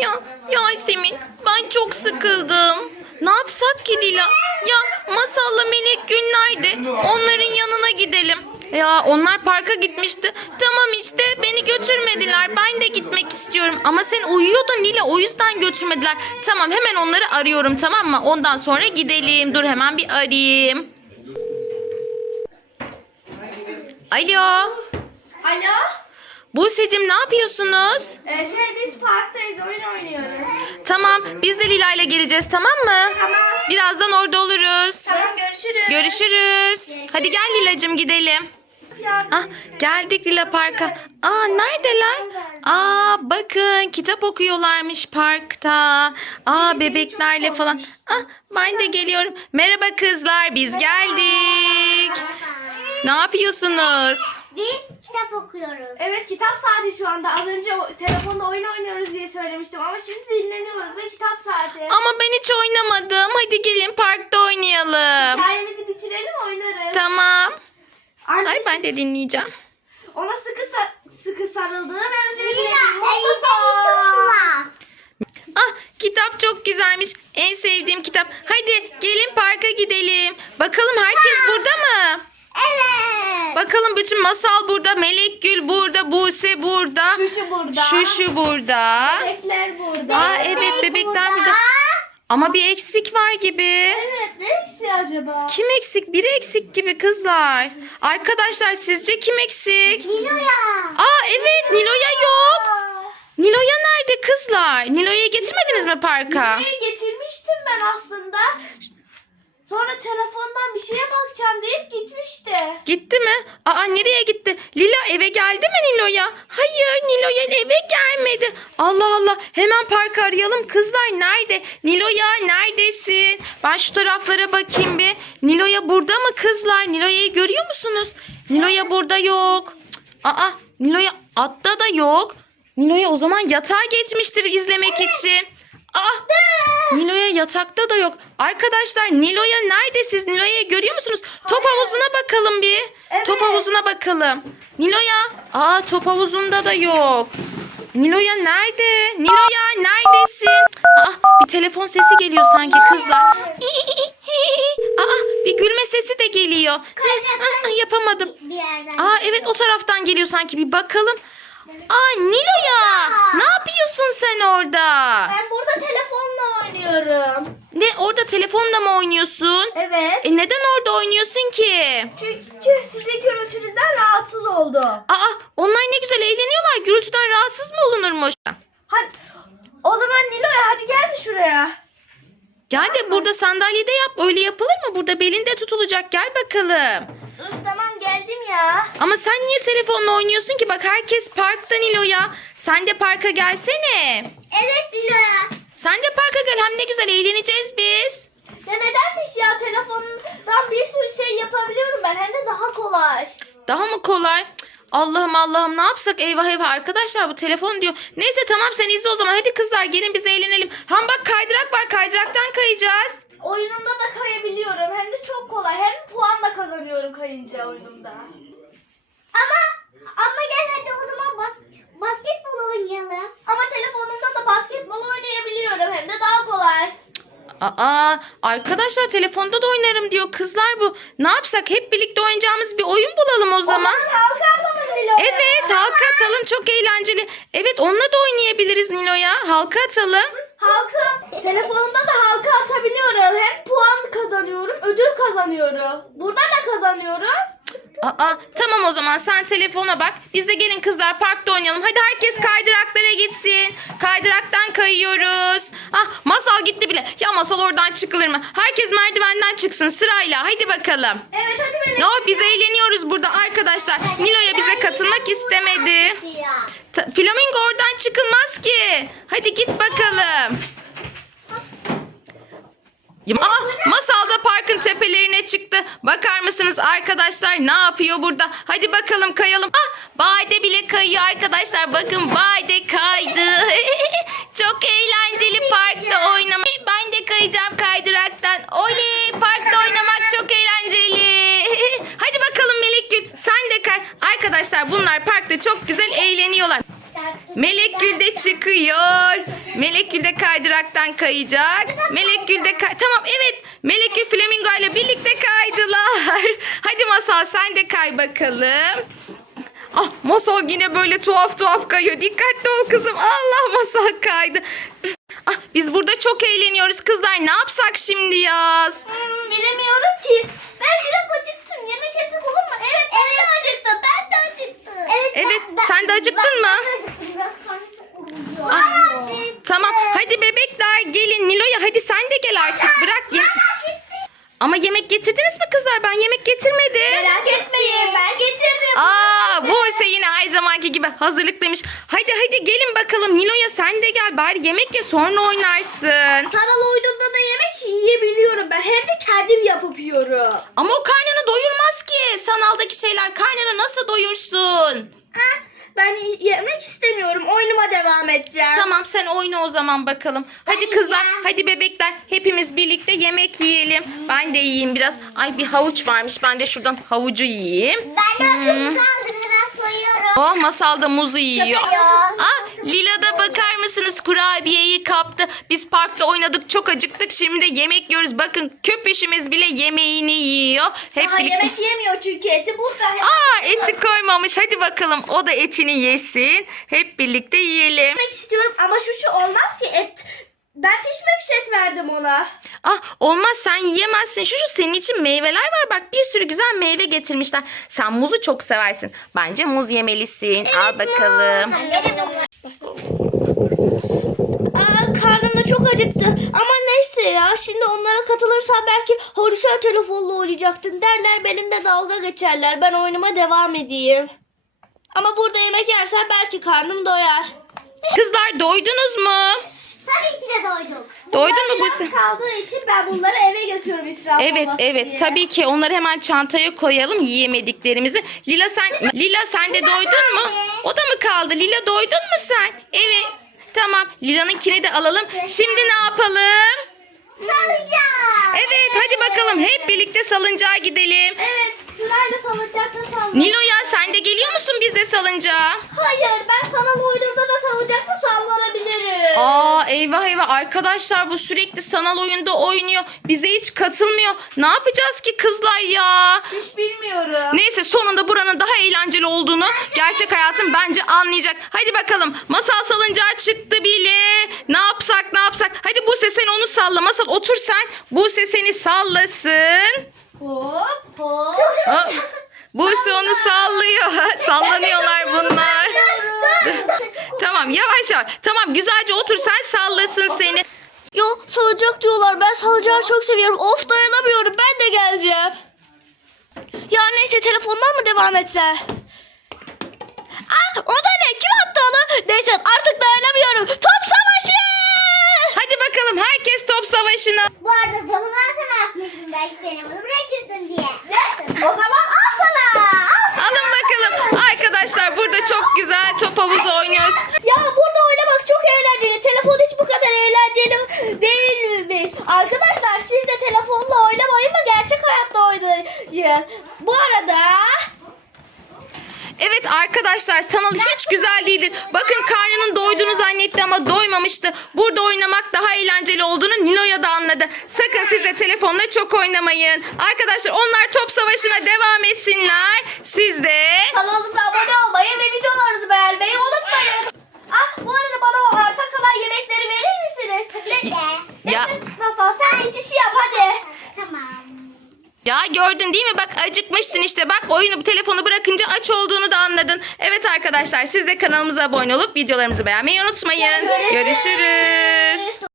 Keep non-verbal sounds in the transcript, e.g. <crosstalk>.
Ya Yasemin ben çok sıkıldım. Ne yapsak ki Lila? Ya Masal'la Melek Gül nerede? Onların yanına gidelim. Ya onlar parka gitmişti. Tamam işte beni götürmediler. Ben de gitmek istiyorum. Ama sen uyuyordun Lila o yüzden götürmediler. Tamam hemen onları arıyorum tamam mı? Ondan sonra gidelim. Dur hemen bir arayayım. Alo. Alo? Buse'cim ne yapıyorsunuz? Ee, şey biz parktayız oyun oynuyoruz. Tamam biz de Lila ile geleceğiz tamam mı? Tamam. Birazdan orada oluruz. Tamam görüşürüz. Görüşürüz. Hadi gel Lilacığım gidelim. Ah geldik Lila Park'a. Aa neredeler? Aa bakın kitap okuyorlarmış parkta. Aa bebeklerle falan. Ah ben de geliyorum. Merhaba kızlar biz geldik. Ne yapıyorsunuz? Biz kitap okuyoruz. Evet kitap saati şu anda. Az önce o- telefonda oyun oynuyoruz diye söylemiştim ama şimdi dinleniyoruz ve kitap saati. Ama ben hiç oynamadım. Hadi gelin parkta oynayalım. Hikayemizi bitirelim oynarız. Tamam. Artık Ay ben de dinleyeceğim. ona sıkı sa- sıkı sarıldığı ve özür dilerim. Mutlu son. Ah kitap çok güzelmiş. En sevdiğim kitap. Hadi gelin parka gidelim. Bakalım herkes burada mı? Evet. Bakalım bütün masal burada. Melek Gül burada. Buse burada. Şuşu burada. Şuşu burada. Bebekler burada. Aa evet bebekler burada. Ama bir eksik var gibi. Evet ne eksiği acaba? Kim eksik? Biri eksik gibi kızlar. Arkadaşlar sizce kim eksik? Nilo'ya. Aa evet Nilo'ya yok. Nilo'ya nerede kızlar? Nilo'yu getirmediniz mi parka? Buraya getirmiştim ben aslında. Sonra telefondan bir şeye bakacağım deyip gitmişti. Gitti mi? Aa nereye gitti? Lila eve geldi mi Nilo'ya? Hayır Nilo'ya eve gelmedi. Allah Allah hemen parkı arayalım. Kızlar nerede? Nilo'ya neredesin? Ben şu taraflara bakayım bir. Nilo'ya burada mı kızlar? Nilo'ya'yı görüyor musunuz? Nilo'ya burada yok. Aa Nilo'ya atta da yok. Nilo'ya o zaman yatağa geçmiştir izlemek için. Aa Nilo'ya yatakta da yok. Arkadaşlar Nilo'ya nerede siz? Nilo'ya görüyor musunuz? Top havuzuna bakalım bir. Evet. Top havuzuna bakalım. Nilo'ya. Aa top havuzunda da yok. Nilo'ya nerede? Nilo'ya neredesin? Aa bir telefon sesi geliyor sanki kızlar. <laughs> Aa bir gülme sesi de geliyor. Aa, yapamadım. Aa evet o taraftan geliyor sanki bir bakalım. Aa Nilo'ya ne yapıyorsun sen orada? Ben burada telefonla oynuyorum. Ne orada telefonla mı oynuyorsun? Evet. E neden orada oynuyorsun ki? Çünkü sizin gürültünüzden rahatsız oldu. Aa onlar ne güzel eğleniyorlar. Gürültüden rahatsız mı olunurmuş? Hadi o zaman Nilo'ya hadi gel de şuraya. Gel de burada sandalyede yap. Öyle yapılır mı? Burada belinde tutulacak. Gel bakalım. Üf tamam geldim ya. Ama sen niye telefonla oynuyorsun ki? Bak herkes parkta Nilo'ya. Sen de parka gelsene. Evet Nilo'ya. Sen de parka gel. Hem ne güzel eğleneceğiz biz. Ya nedenmiş ya telefondan bir sürü şey yapabiliyorum ben hem de daha kolay. Daha mı kolay? Allah'ım Allah'ım ne yapsak eyvah eyvah arkadaşlar bu telefon diyor. Neyse tamam sen izle o zaman hadi kızlar gelin biz eğlenelim. Ham bak kaydırak var kaydıraktan kayacağız. Oyunumda da kayabiliyorum hem de çok kolay hem puan da kazanıyorum kayınca oyunumda. Ama ama gel hadi o zaman bas, basketbol oynayalım. Ama telefonumda da basketbol oynayabiliyorum hem de daha kolay. Aa arkadaşlar telefonda da oynarım diyor kızlar bu. Ne yapsak hep birlikte oynayacağımız bir oyun bulalım o zaman. Aman halka atalım Nilo'ya. Evet halka atalım çok eğlenceli. Evet onunla da oynayabiliriz Nilo'ya. Halka atalım. Halka, telefonumda da halka atabiliyorum. Hem puan kazanıyorum, ödül kazanıyorum. Burada da kazanıyorum. Aa tamam o zaman sen telefona bak. Biz de gelin kızlar parkta oynayalım. Hadi herkes kaydıraklara gitsin. Kaydıraktan kayıyoruz. Ah masal gitti bile. Ya masal oradan çıkılır mı? Herkes merdivenden çıksın sırayla. Hadi bakalım. Evet hadi Melek. Ya biz eğleniyoruz burada arkadaşlar. Nilo'ya bize katılmak istemedi. Ta- Flamingo oradan çıkılmaz ki. Hadi git bakalım. Aa, masal da parkın tepelerine çıktı. Bakar mısınız arkadaşlar ne yapıyor burada? Hadi bakalım kayalım. Ah, Bade bile kayıyor arkadaşlar. Bakın Bade kaydı. <laughs> Çok eğlenceli parkta oynamak. Ben de kayacağım kaydıraktan. Oley parkta oynamak çok eğlenceli. <laughs> Hadi bakalım Melek Gül sen de kay. Arkadaşlar bunlar parkta çok güzel eğleniyorlar. Melek Gül de çıkıyor. Melek Gül de kaydıraktan kayacak. Melek Gül de kay... Tamam evet. Melek Gül Flamingo ile birlikte kaydılar. <laughs> Hadi Masal sen de kay bakalım. Ah Masal yine böyle tuhaf tuhaf kayıyor. Dikkatli ol kızım. Allah Masal kaydı. Ah biz burada çok eğleniyoruz kızlar. Ne yapsak şimdi yaz? Hmm, bilemiyorum ki. Ben biraz acıktım. Yemek yesek olur mu? Evet de acıktım. Ben. Evet, Evet, sen de acıktın mı? Ben acıktım. Biraz karnım uğruyor. Ah, Tamam hadi bebekler gelin Nilo'ya hadi sen de gel artık bırak ye- Ama yemek getirdiniz mi kızlar ben yemek getirmedim. Merak etmeyin ben getirdim. Aa bu ise yine her zamanki gibi hazırlıklıymış. Hadi hadi gelin bakalım Nilo'ya sen de gel bari yemek ye sonra oynarsın. Sanal oyunumda da yemek yiyebiliyorum ben. Hem de kendim yapıp yiyorum. Ama o doyurmaz ki sanaldaki şeyler karnını nasıl doyursun? Ben yemek istemiyorum. Oyunuma devam edeceğim. Tamam sen oyna o zaman bakalım. Hadi kızlar hadi bebekler hepimiz birlikte yemek yiyelim. Ben de yiyeyim biraz. Ay bir havuç varmış ben de şuradan havucu yiyeyim. Ben de akıllı kaldım. Hemen soyuyorum. Oh masal da muzu yiyor. Ya. Lila da bakar mısınız kurabiyeyi kaptı. Biz parkta oynadık çok acıktık. Şimdi de yemek yiyoruz. Bakın köpüşümüz bile yemeğini yiyor. Hep Daha birlikte. yemek yemiyor çünkü eti burada. Aa eti koymamış. Hadi bakalım o da etini yesin. Hep birlikte yiyelim. yemek istiyorum ama şu şu olmaz ki et. Ben pişmemiş et verdim ona. Ah olmaz sen yiyemezsin. Şu şu senin için meyveler var. Bak bir sürü güzel meyve getirmişler. Sen muzu çok seversin. Bence muz yemelisin. Al bakalım. Aa, karnım da çok acıktı. Ama neyse ya. Şimdi onlara katılırsam belki Horisel telefonla oynayacaktın derler. Benimle dalga geçerler. Ben oyunuma devam edeyim. Ama burada yemek yersen belki karnım doyar. Kızlar doydunuz mu? Tabii ki de doydum. Doydun mu Buse? kaldığı için ben bunları eve götürüyorum israf Evet olmasın evet diye. tabii ki onları hemen çantaya koyalım yiyemediklerimizi. Lila sen Lila sen de doydun mu? O da mı kaldı? Lila doydun mu sen? Evet. Tamam. Lila'nınkini de alalım. Şimdi ne yapalım? Salacağım. Evet hadi bakalım hep birlikte salıncağa gidelim. Evet sırayla salıncakta sallanıyorum. Nilo'ya sen de geliyor musun biz de salıncağa? Hayır ben sanal oyunumda da salıncakta sallanabilirim. Aa eyvah eyvah arkadaşlar bu sürekli sanal oyunda oynuyor. Bize hiç katılmıyor. Ne yapacağız ki kızlar ya? Hiç bilmiyorum. Neyse sonunda buranın daha eğlenceli olduğunu gerçek hayatım bence anlayacak. Hadi bakalım masal salıncağı çıktı bile. Ne yapsak ne yapsak. Hadi Buse sen onu salla. Masal otur sen. Buse seni sallasın. Hop hop. Hop. Buse onu sallıyor. Sallanıyorlar bunlar. Tamam yavaş yavaş. Tamam güzelce otur sen sallasın seni. Yo salıncak diyorlar. Ben salıncağı çok seviyorum. Of dayanamıyorum. Ben de geleceğim. Ya neyse telefondan mı devam etse? Ah o da ne? Kim attı onu? Neyse artık dayanamıyorum. Top savaşı! Bakalım herkes top savaşına. Bu arada topu ben sana atmıştım. Belki seni bunu bırakırsın diye. O zaman al sana. Al. Alın bakalım. Arkadaşlar burada çok güzel top havuzu oynuyoruz. Ya burada oynamak çok eğlenceli. Telefon hiç bu kadar eğlenceli değilmiş. Arkadaşlar siz de telefonla oynamayın mı? Gerçek hayatta oynayın. Bu arada Evet arkadaşlar sanal hiç güzel değildir. Bakın karnının doyduğunu zannetti ama doymamıştı. Burada oynamak daha eğlenceli olduğunu Nilo'ya da anladı. Sakın siz de telefonla çok oynamayın. Arkadaşlar onlar top savaşına devam etsinler. Siz de kanalımıza abone olmayı ve videolarımızı beğenmeyi unutmayın. Ah bu arada bana arta kalan yemekleri verir misiniz? Ne, Ya. Nefes masal sen itişi yap hadi. Tamam. Ya gördün değil mi? Bak acıkmışsın işte. Bak oyunu telefonu bırakınca aç olduğunu da anladın. Evet arkadaşlar siz de kanalımıza abone olup videolarımızı beğenmeyi unutmayın. Görüşürüz. Görüşürüz.